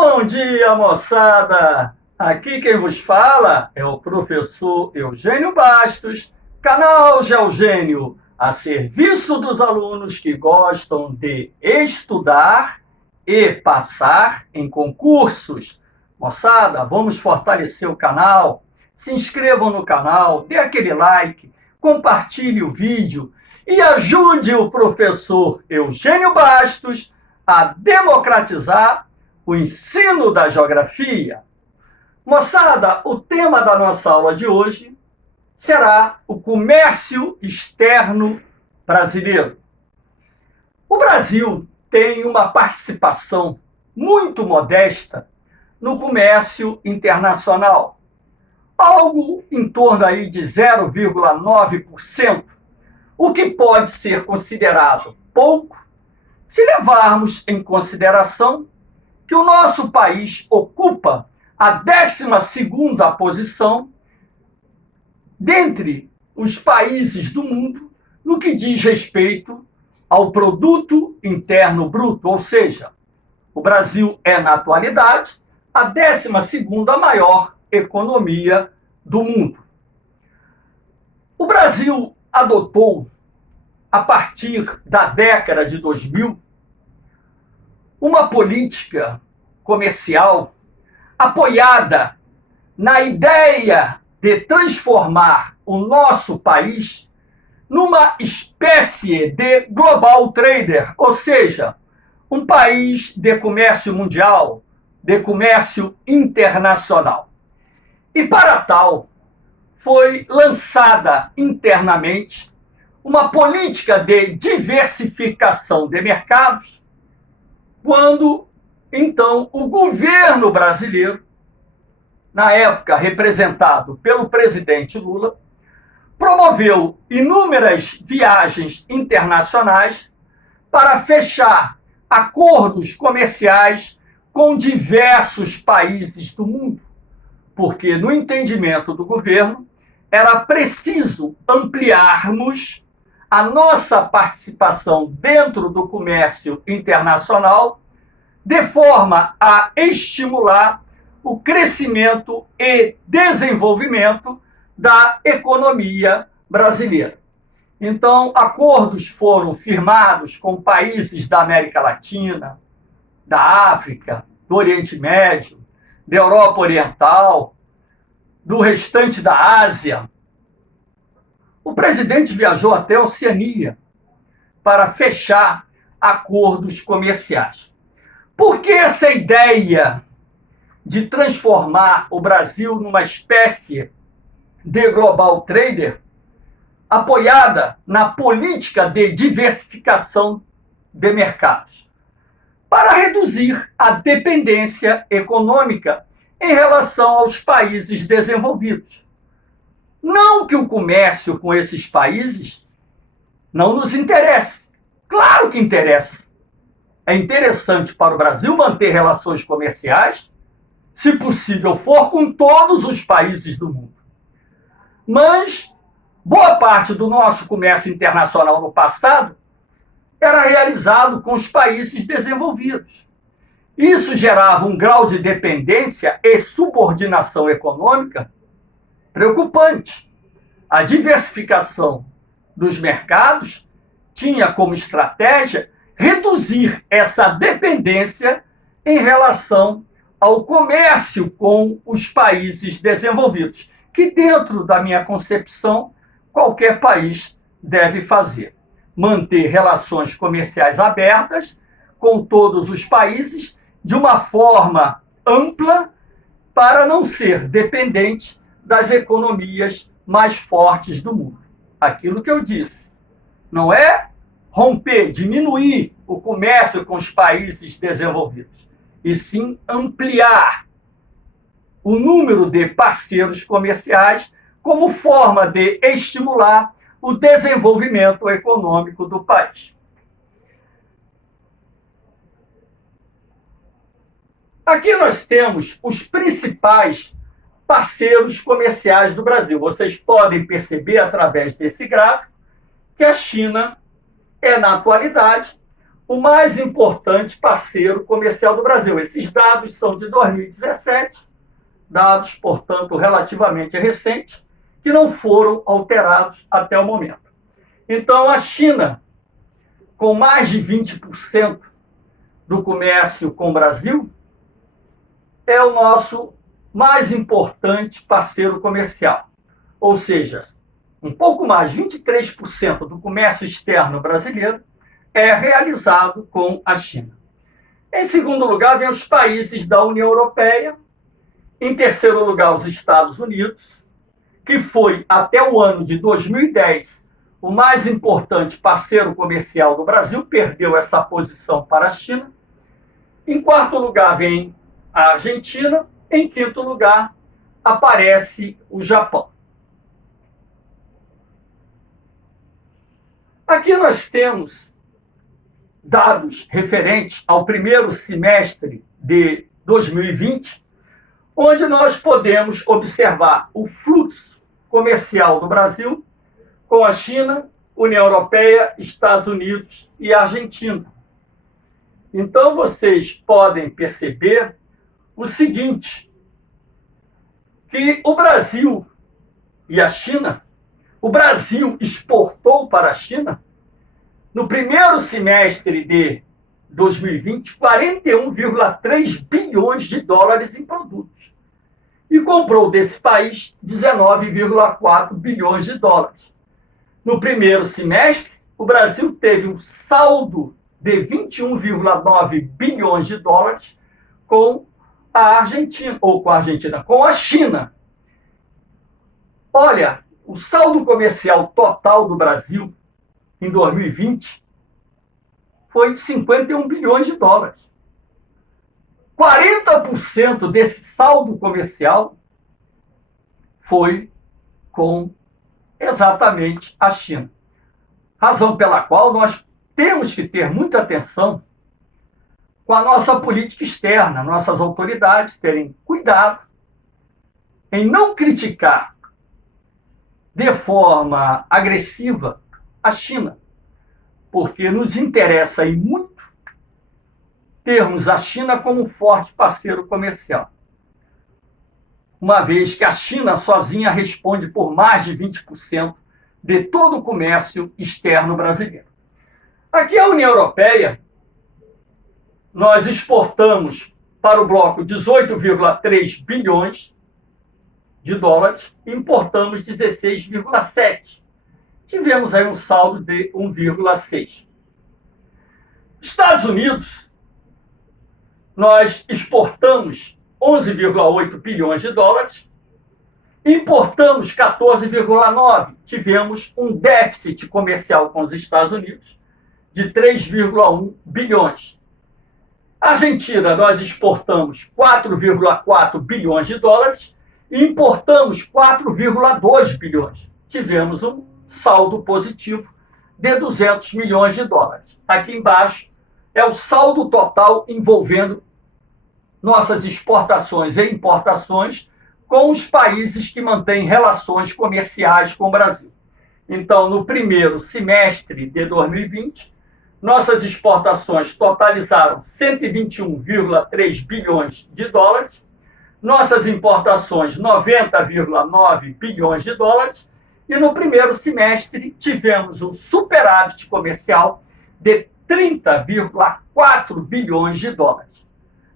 Bom dia, moçada! Aqui quem vos fala é o professor Eugênio Bastos, canal Geogênio, a serviço dos alunos que gostam de estudar e passar em concursos. Moçada, vamos fortalecer o canal. Se inscrevam no canal, dê aquele like, compartilhe o vídeo e ajude o professor Eugênio Bastos a democratizar o ensino da geografia. Moçada, o tema da nossa aula de hoje será o comércio externo brasileiro. O Brasil tem uma participação muito modesta no comércio internacional, algo em torno aí de 0,9%, o que pode ser considerado pouco se levarmos em consideração que o nosso país ocupa a 12ª posição dentre os países do mundo no que diz respeito ao produto interno bruto, ou seja, o Brasil é, na atualidade, a 12ª maior economia do mundo. O Brasil adotou, a partir da década de 2000, uma política comercial apoiada na ideia de transformar o nosso país numa espécie de global trader, ou seja, um país de comércio mundial, de comércio internacional. E para tal, foi lançada internamente uma política de diversificação de mercados, quando, então, o governo brasileiro, na época representado pelo presidente Lula, promoveu inúmeras viagens internacionais para fechar acordos comerciais com diversos países do mundo, porque, no entendimento do governo, era preciso ampliarmos a nossa participação dentro do comércio internacional de forma a estimular o crescimento e desenvolvimento da economia brasileira. Então, acordos foram firmados com países da América Latina, da África, do Oriente Médio, da Europa Oriental, do restante da Ásia. O presidente viajou até a Oceania para fechar acordos comerciais. Por que essa ideia de transformar o Brasil numa espécie de global trader apoiada na política de diversificação de mercados? Para reduzir a dependência econômica em relação aos países desenvolvidos. Não que o comércio com esses países não nos interesse. Claro que interessa. É interessante para o Brasil manter relações comerciais, se possível for, com todos os países do mundo. Mas boa parte do nosso comércio internacional no passado era realizado com os países desenvolvidos. Isso gerava um grau de dependência e subordinação econômica preocupante. A diversificação dos mercados tinha como estratégia reduzir essa dependência em relação ao comércio com os países desenvolvidos, que dentro da minha concepção, qualquer país deve fazer. Manter relações comerciais abertas com todos os países de uma forma ampla para não ser dependente das economias mais fortes do mundo. Aquilo que eu disse, não é romper, diminuir o comércio com os países desenvolvidos, e sim ampliar o número de parceiros comerciais como forma de estimular o desenvolvimento econômico do país. Aqui nós temos os principais parceiros comerciais do Brasil. Vocês podem perceber através desse gráfico que a China é, na atualidade, o mais importante parceiro comercial do Brasil. Esses dados são de 2017, dados, portanto, relativamente recentes, que não foram alterados até o momento. Então, a China, com mais de 20% do comércio com o Brasil, é o nosso mais importante parceiro comercial. Ou seja, um pouco mais, 23% do comércio externo brasileiro é realizado com a China. Em segundo lugar, vem os países da União Europeia. Em terceiro lugar, os Estados Unidos, que foi, até o ano de 2010, o mais importante parceiro comercial do Brasil, perdeu essa posição para a China. Em quarto lugar, vem a Argentina. Em quinto lugar, aparece o Japão. Aqui nós temos dados referentes ao primeiro semestre de 2020, onde nós podemos observar o fluxo comercial do Brasil com a China, União Europeia, Estados Unidos e Argentina. Então, vocês podem perceber o seguinte, que o Brasil e a China, o Brasil exportou para a China, no primeiro semestre de 2020, 41,3 bilhões de dólares em produtos. E comprou desse país 19,4 bilhões de dólares. No primeiro semestre, o Brasil teve um saldo de 21,9 bilhões de dólares com a Argentina, com a China. Olha, o saldo comercial total do Brasil em 2020 foi de 51 bilhões de dólares. 40% desse saldo comercial foi com exatamente a China. Razão pela qual nós temos que ter muita atenção com a nossa política externa, nossas autoridades terem cuidado em não criticar de forma agressiva a China, porque nos interessa e muito termos a China como um forte parceiro comercial, uma vez que a China sozinha responde por mais de 20% de todo o comércio externo brasileiro. Aqui a União Europeia, nós exportamos para o bloco 18,3 bilhões de dólares e importamos 16,7. Tivemos aí um saldo de 1,6. Estados Unidos, nós exportamos 11,8 bilhões de dólares, importamos 14,9. Tivemos um déficit comercial com os Estados Unidos de 3,1 bilhões. Argentina, nós exportamos 4,4 bilhões de dólares e importamos 4,2 bilhões. Tivemos um saldo positivo de 200 milhões de dólares. Aqui embaixo é o saldo total envolvendo nossas exportações e importações com os países que mantêm relações comerciais com o Brasil. Então, no primeiro semestre de 2020, nossas exportações totalizaram 121,3 bilhões de dólares, nossas importações 90,9 bilhões de dólares, e no primeiro semestre tivemos um superávit comercial de 30,4 bilhões de dólares.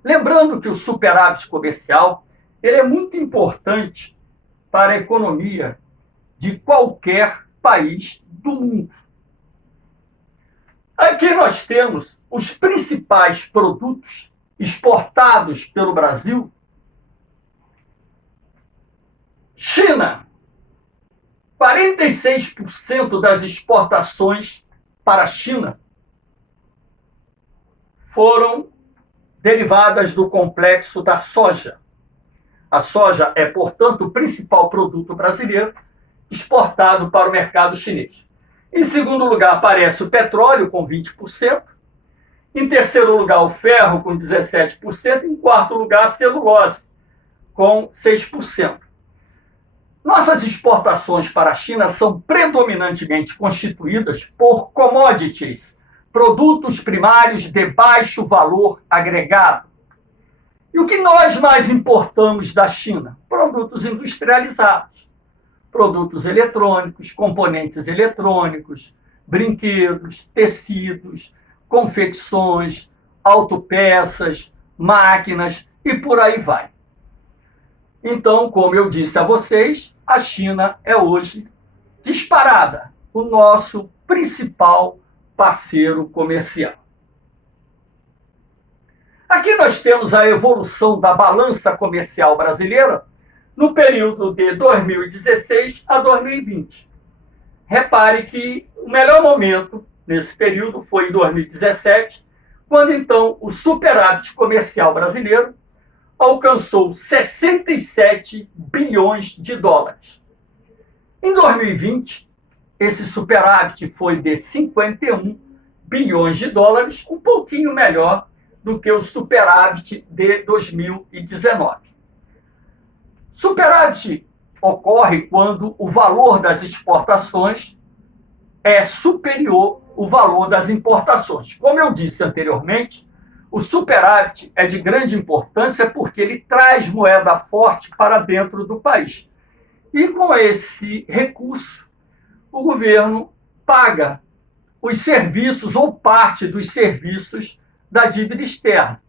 Lembrando que o superávit comercial ele é muito importante para a economia de qualquer país do mundo. Aqui nós temos os principais produtos exportados pelo Brasil. China, 46% das exportações para a China foram derivadas do complexo da soja. A soja é, portanto, o principal produto brasileiro exportado para o mercado chinês. Em segundo lugar, aparece o petróleo, com 20%. Em terceiro lugar, o ferro, com 17%. Em quarto lugar, a celulose, com 6%. Nossas exportações para a China são predominantemente constituídas por commodities, produtos primários de baixo valor agregado. E o que nós mais importamos da China? Produtos industrializados, produtos eletrônicos, componentes eletrônicos, brinquedos, tecidos, confecções, autopeças, máquinas e por aí vai. Então, como eu disse a vocês, a China é hoje disparada o nosso principal parceiro comercial. Aqui nós temos a evolução da balança comercial brasileira no período de 2016 a 2020. Repare que o melhor momento nesse período foi em 2017, quando então o superávit comercial brasileiro alcançou 67 bilhões de dólares. Em 2020, esse superávit foi de 51 bilhões de dólares, um pouquinho melhor do que o superávit de 2019. Superávit ocorre quando o valor das exportações é superior ao valor das importações. Como eu disse anteriormente, o superávit é de grande importância porque ele traz moeda forte para dentro do país. E com esse recurso, o governo paga os serviços ou parte dos serviços da dívida externa.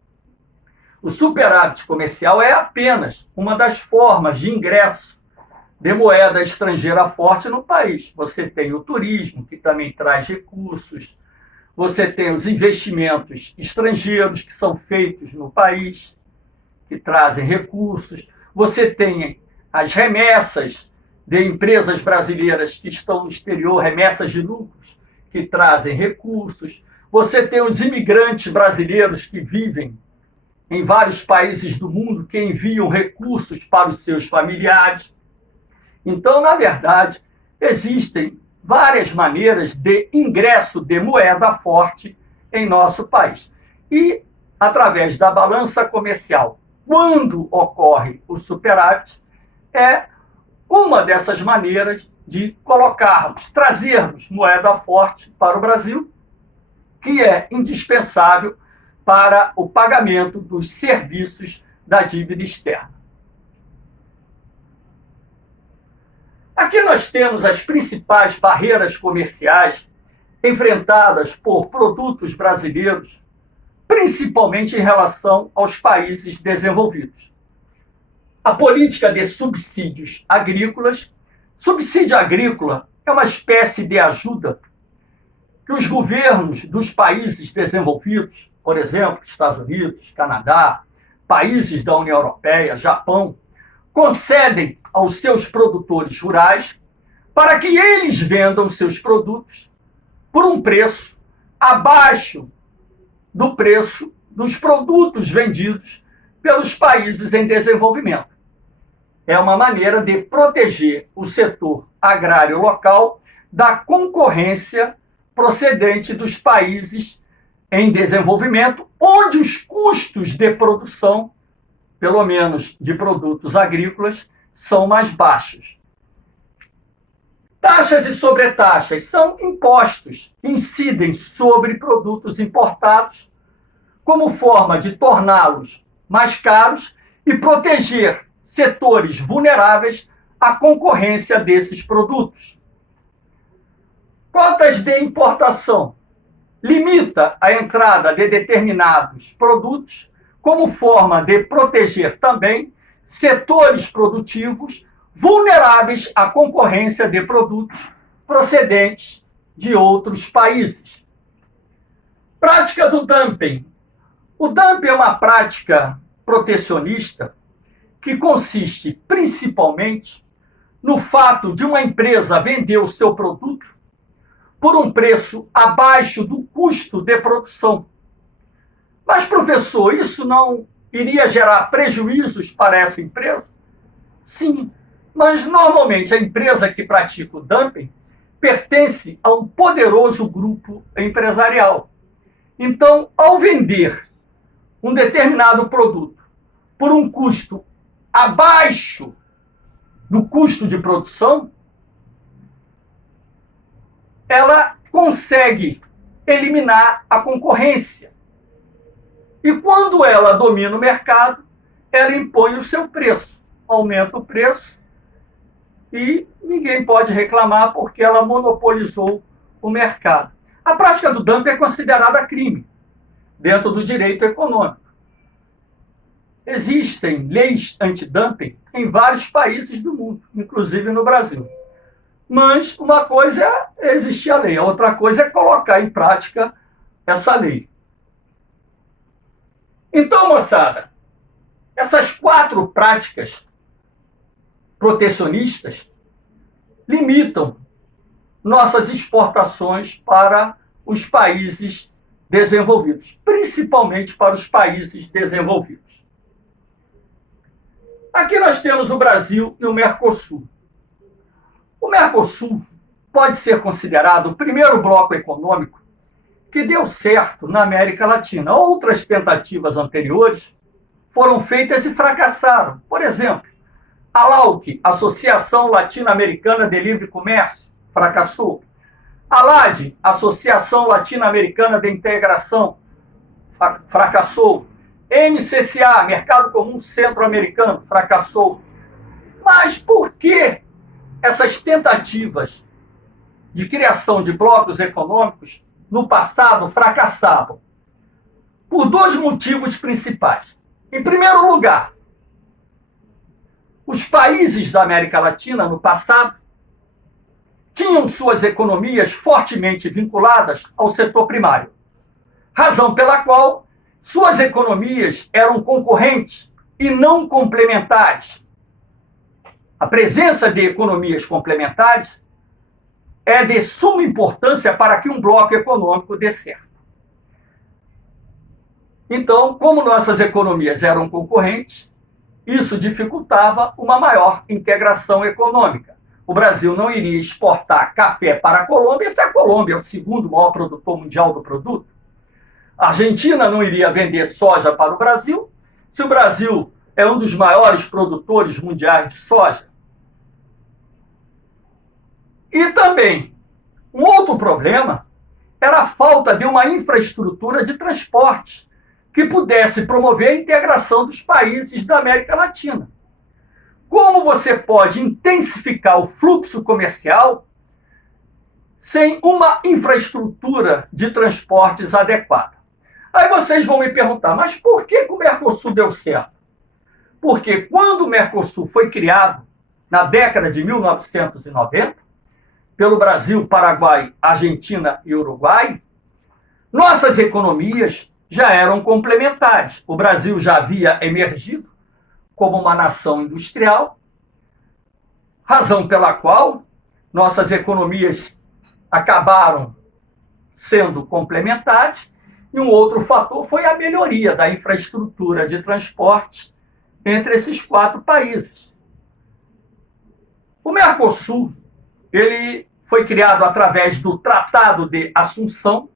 O superávit comercial é apenas uma das formas de ingresso de moeda estrangeira forte no país. Você tem o turismo, que também traz recursos, você tem os investimentos estrangeiros que são feitos no país, que trazem recursos, você tem as remessas de empresas brasileiras que estão no exterior, remessas de lucros, que trazem recursos, você tem os imigrantes brasileiros que vivem em vários países do mundo, que enviam recursos para os seus familiares. Então, na verdade, existem várias maneiras de ingresso de moeda forte em nosso país. E, através da balança comercial, quando ocorre o superávit, é uma dessas maneiras de colocarmos, trazermos moeda forte para o Brasil, que é indispensável para o pagamento dos serviços da dívida externa. Aqui nós temos as principais barreiras comerciais enfrentadas por produtos brasileiros, principalmente em relação aos países desenvolvidos. A política de subsídios agrícolas. Subsídio agrícola é uma espécie de ajuda que os governos dos países desenvolvidos, por exemplo, Estados Unidos, Canadá, países da União Europeia, Japão, concedem aos seus produtores rurais para que eles vendam seus produtos por um preço abaixo do preço dos produtos vendidos pelos países em desenvolvimento. É uma maneira de proteger o setor agrário local da concorrência procedente dos países em desenvolvimento, onde os custos de produção, pelo menos de produtos agrícolas, são mais baixos. Taxas e sobretaxas são impostos que incidem sobre produtos importados como forma de torná-los mais caros e proteger setores vulneráveis à concorrência desses produtos. Cotas de importação limita a entrada de determinados produtos como forma de proteger também setores produtivos vulneráveis à concorrência de produtos procedentes de outros países. Prática do dumping. O dumping é uma prática protecionista que consiste principalmente no fato de uma empresa vender o seu produto por um preço abaixo do custo de produção. Mas, professor, isso não iria gerar prejuízos para essa empresa? Sim, mas normalmente a empresa que pratica o dumping pertence a um poderoso grupo empresarial. Então, ao vender um determinado produto por um custo abaixo do custo de produção, ela consegue eliminar a concorrência. E quando ela domina o mercado, ela impõe o seu preço, aumenta o preço e ninguém pode reclamar porque ela monopolizou o mercado. A prática do dumping é considerada crime dentro do direito econômico. Existem leis antidumping em vários países do mundo, inclusive no Brasil. Mas uma coisa é existir a lei, a outra coisa é colocar em prática essa lei. Então, moçada, essas 4 práticas protecionistas limitam nossas exportações para os países desenvolvidos, principalmente para os países desenvolvidos. Aqui nós temos o Brasil e o Mercosul. O Mercosul pode ser considerado o primeiro bloco econômico que deu certo na América Latina. Outras tentativas anteriores foram feitas e fracassaram. Por exemplo, a LAUC, Associação Latino-Americana de Livre Comércio, fracassou. A LAD, Associação Latino-Americana de Integração, fracassou. MCCA, Mercado Comum Centro-Americano, fracassou. Mas por que essas tentativas de criação de blocos econômicos no passado fracassavam? Por 2 motivos principais. Em primeiro lugar, os países da América Latina, no passado, tinham suas economias fortemente vinculadas ao setor primário, razão pela qual suas economias eram concorrentes e não complementares. A presença de economias complementares é de suma importância para que um bloco econômico dê certo. Então, como nossas economias eram concorrentes, isso dificultava uma maior integração econômica. O Brasil não iria exportar café para a Colômbia, se a Colômbia é o segundo maior produtor mundial do produto. A Argentina não iria vender soja para o Brasil, se o Brasil é um dos maiores produtores mundiais de soja. E também, um outro problema era a falta de uma infraestrutura de transporte que pudesse promover a integração dos países da América Latina. Como você pode intensificar o fluxo comercial sem uma infraestrutura de transportes adequada? Aí vocês vão me perguntar, mas por que o Mercosul deu certo? Porque quando o Mercosul foi criado, na década de 1990, pelo Brasil, Paraguai, Argentina e Uruguai, nossas economias já eram complementares. O Brasil já havia emergido como uma nação industrial, razão pela qual nossas economias acabaram sendo complementares, e um outro fator foi a melhoria da infraestrutura de transporte entre esses 4 países. O Mercosul, ele foi criado através do Tratado de Assunção,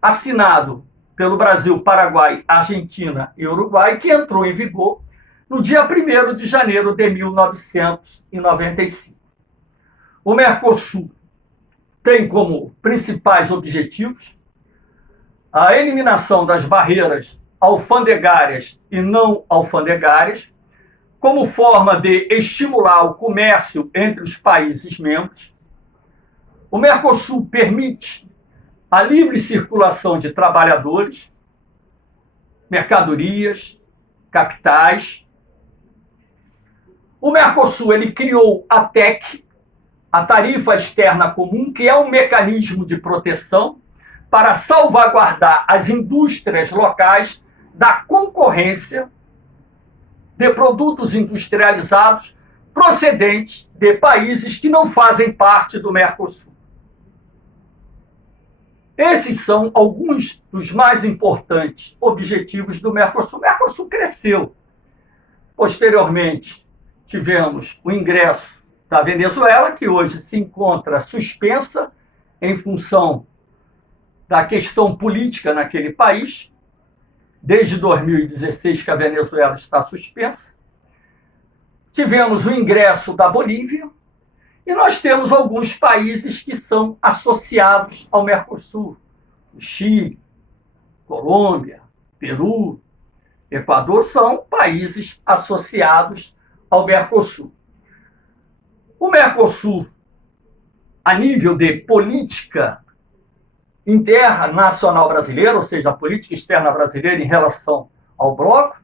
assinado pelo Brasil, Paraguai, Argentina e Uruguai, que entrou em vigor no dia 1º de janeiro de 1995. O Mercosul tem como principais objetivos a eliminação das barreiras alfandegárias e não alfandegárias, como forma de estimular o comércio entre os países membros. O Mercosul permite a livre circulação de trabalhadores, mercadorias, capitais. O Mercosul ele criou a TEC, a Tarifa Externa Comum, que é um mecanismo de proteção para salvaguardar as indústrias locais da concorrência de produtos industrializados procedentes de países que não fazem parte do Mercosul. Esses são alguns dos mais importantes objetivos do Mercosul. O Mercosul cresceu. Posteriormente, tivemos o ingresso da Venezuela, que hoje se encontra suspensa em função da questão política naquele país. Desde 2016 que a Venezuela está suspensa. Tivemos o ingresso da Bolívia. E nós temos alguns países que são associados ao Mercosul, Chile, Colômbia, Peru, Equador são países associados ao Mercosul. O Mercosul, a nível de política internacional brasileira, ou seja, a política externa brasileira em relação ao bloco,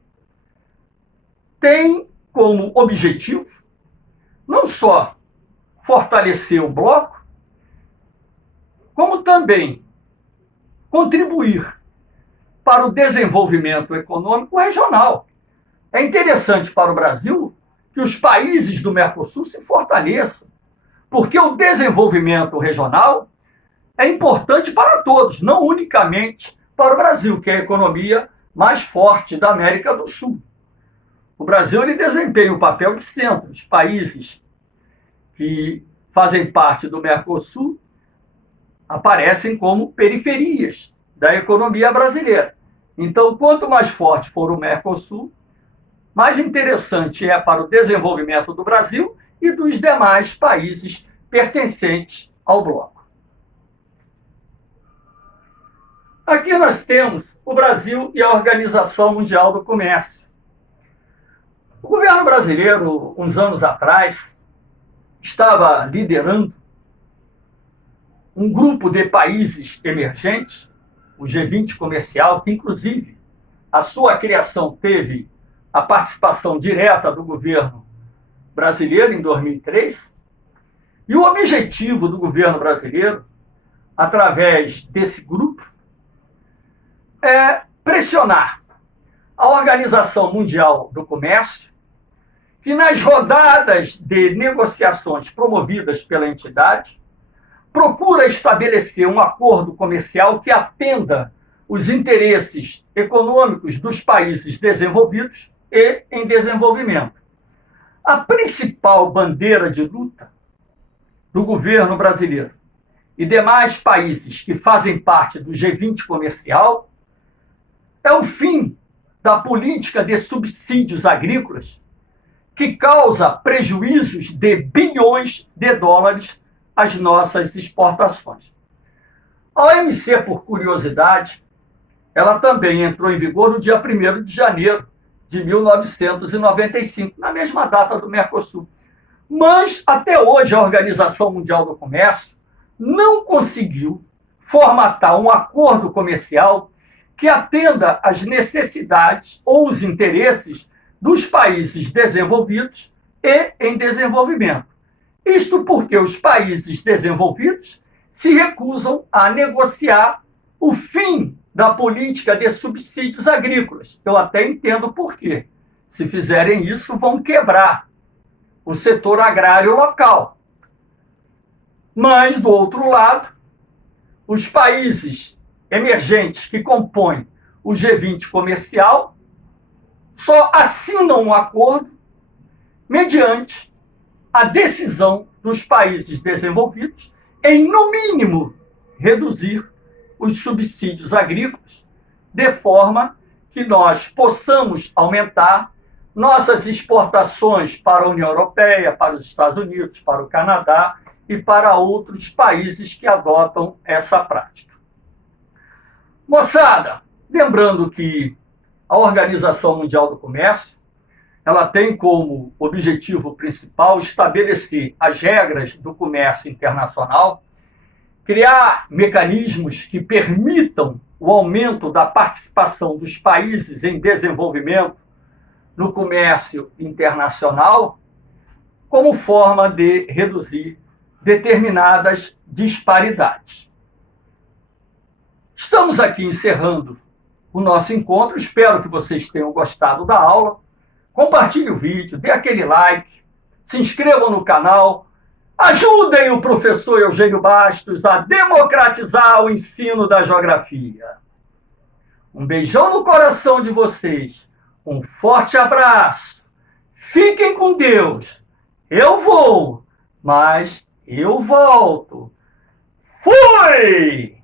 tem como objetivo não só fortalecer o bloco, como também contribuir para o desenvolvimento econômico regional. É interessante para o Brasil que os países do Mercosul se fortaleçam, porque o desenvolvimento regional é importante para todos, não unicamente para o Brasil, que é a economia mais forte da América do Sul. O Brasil ele desempenha o papel de centro. Os países que fazem parte do Mercosul aparecem como periferias da economia brasileira. Então, quanto mais forte for o Mercosul, mais interessante é para o desenvolvimento do Brasil e dos demais países pertencentes ao bloco. Aqui nós temos o Brasil e a Organização Mundial do Comércio. O governo brasileiro, uns anos atrás, estava liderando um grupo de países emergentes, o G20 comercial, que inclusive a sua criação teve a participação direta do governo brasileiro em 2003, e o objetivo do governo brasileiro, através desse grupo, é pressionar a Organização Mundial do Comércio, que nas rodadas de negociações promovidas pela entidade, procura estabelecer um acordo comercial que atenda os interesses econômicos dos países desenvolvidos e em desenvolvimento. A principal bandeira de luta do governo brasileiro e demais países que fazem parte do G20 comercial é o fim da política de subsídios agrícolas que causa prejuízos de bilhões de dólares às nossas exportações. A OMC, por curiosidade, ela também entrou em vigor no dia 1º de janeiro de 1995, na mesma data do Mercosul. Mas, até hoje, a Organização Mundial do Comércio não conseguiu formatar um acordo comercial que atenda às necessidades ou os interesses dos países desenvolvidos e em desenvolvimento. Isto porque os países desenvolvidos se recusam a negociar o fim da política de subsídios agrícolas. Eu até entendo por quê. Se fizerem isso, vão quebrar o setor agrário local. Mas, do outro lado, os países emergentes que compõem o G20 comercial só assinam um acordo mediante a decisão dos países desenvolvidos em, no mínimo, reduzir os subsídios agrícolas, de forma que nós possamos aumentar nossas exportações para a União Europeia, para os Estados Unidos, para o Canadá e para outros países que adotam essa prática. Moçada, lembrando que a Organização Mundial do Comércio, ela tem como objetivo principal estabelecer as regras do comércio internacional, criar mecanismos que permitam o aumento da participação dos países em desenvolvimento no comércio internacional, como forma de reduzir determinadas disparidades. Estamos aqui encerrando o nosso encontro. Espero que vocês tenham gostado da aula. Compartilhe o vídeo, dê aquele like, se inscrevam no canal, ajudem o professor Eugênio Bastos a democratizar o ensino da geografia. Um beijão no coração de vocês, um forte abraço, fiquem com Deus. Eu vou, mas eu volto. Fui!